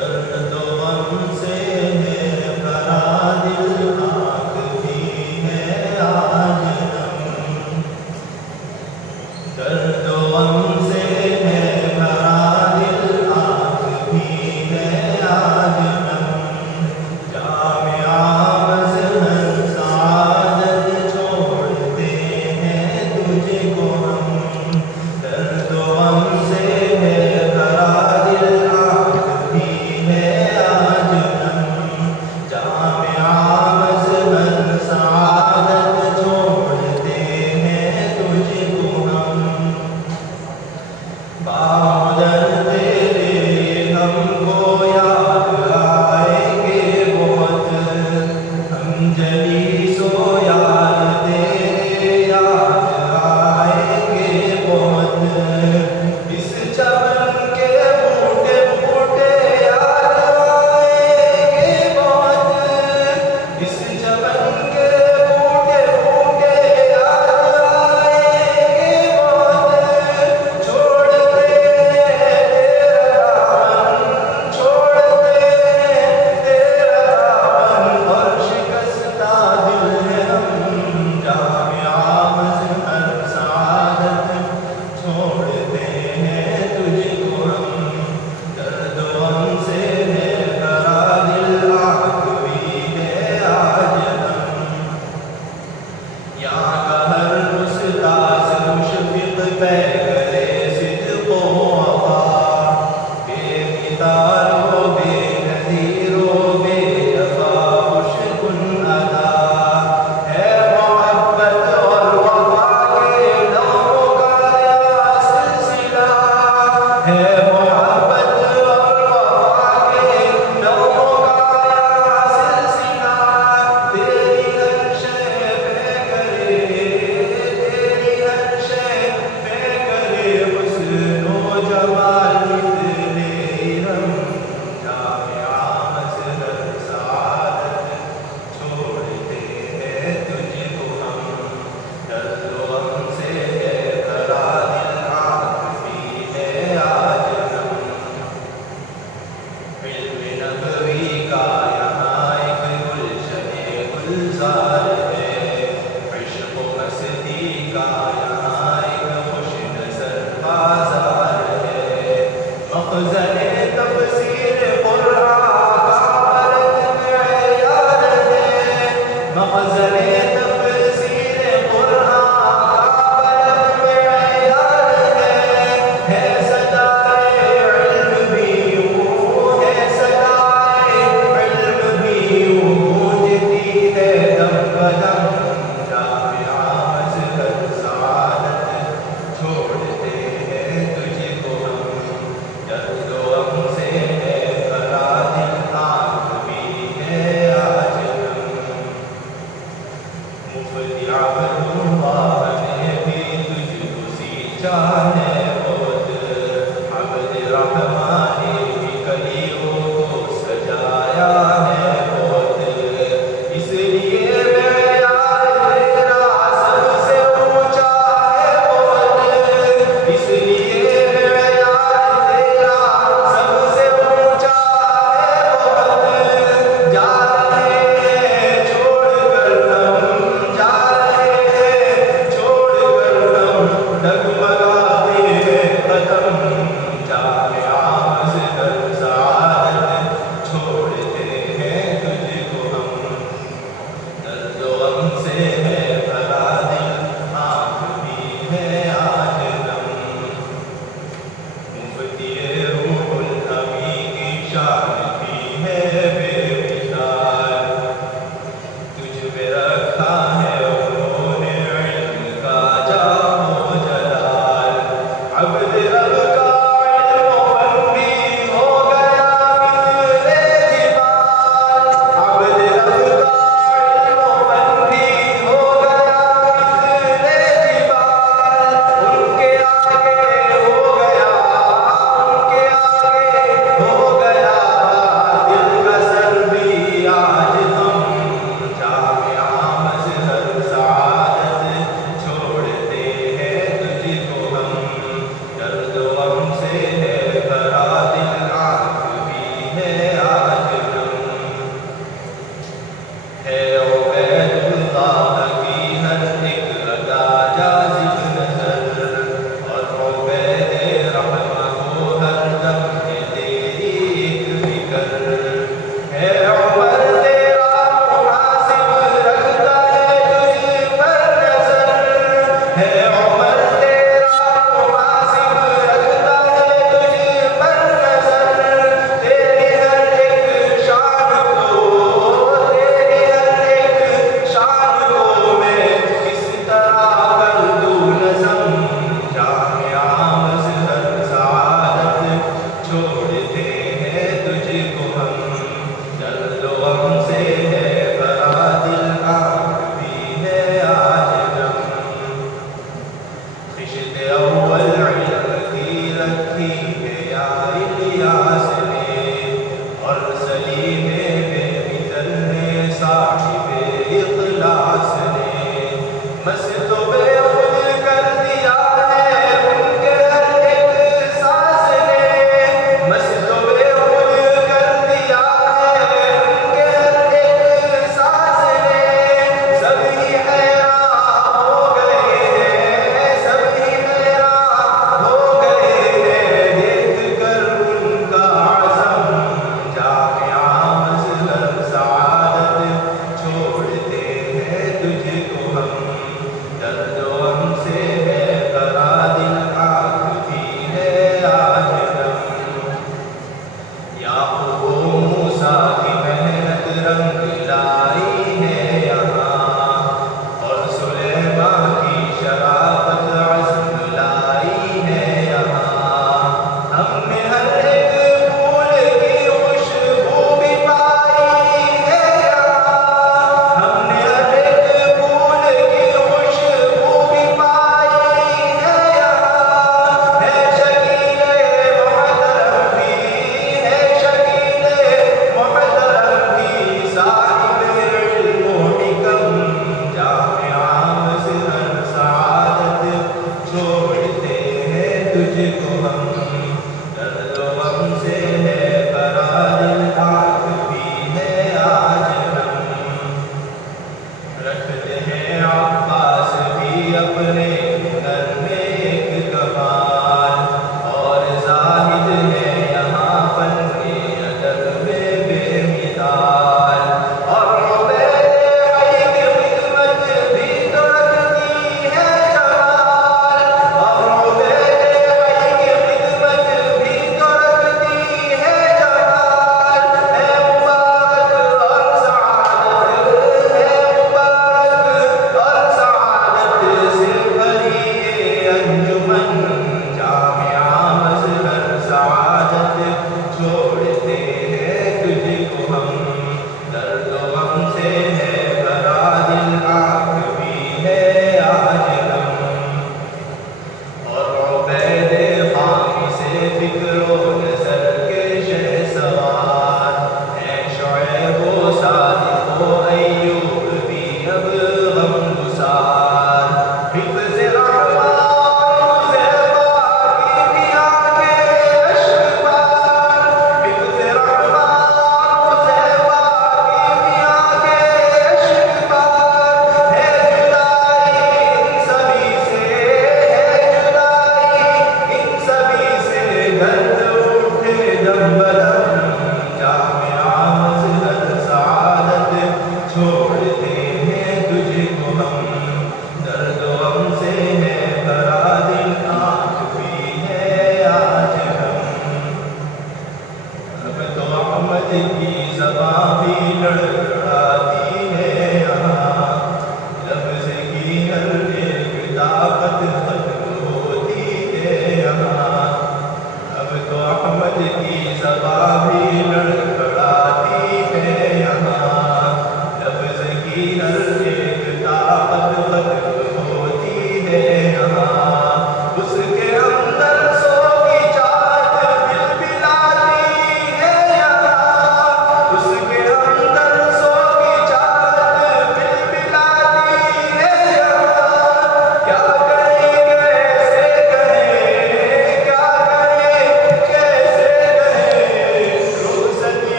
درد و غم سے ہے بھرا دل، آنکھ بھی ہے آج نم۔ درد و غم سے ہے بھرا دل، آنکھ بھی ہے آج نم۔ جامعہ مظہر سعادت چھوڑتے ہیں تجھ کو ہم۔ درد و غم سے ہے بھرا دل، آنکھ بھی ہے آج نم۔ جامعہ مظہر سعادت چھوڑتے ہیں تجھ کو ہم۔ باہر تیرے ہم کو یاد آئیں گے بہت، ہم جلیس و یار تیرے یاد آئیں گے بہت۔ اس چمن کے بوٹے بوٹے یاد آئیں گے بہت، اس چمن کے بوٹے بوٹے یاد آئیں گے بہت۔ چھوڑتے تیرا دامن، چھوڑتے تیرا دامن، اور شکستہ دل ہے ہم۔ جامعہ مظہر سعادت چھوڑتے ہیں تجھ کو ہم۔ درد و غم سے ہے بھرا دل، آنکھ بھی ہے آج نم۔ یہاں کا ہر استاذ مشفق پیغلے صدق و وفا، بے مثال و بے نظیر و بے جفا خوش کن ادا۔ ہے محبت اور وفا کے نغموں کا یا سلسلہ، ہے محبت اور وفا کے نغموں کا یا سلسلہ۔ تیری ہر شے پہ کرے، تیری ہر شے پہ کرے حسن و جمال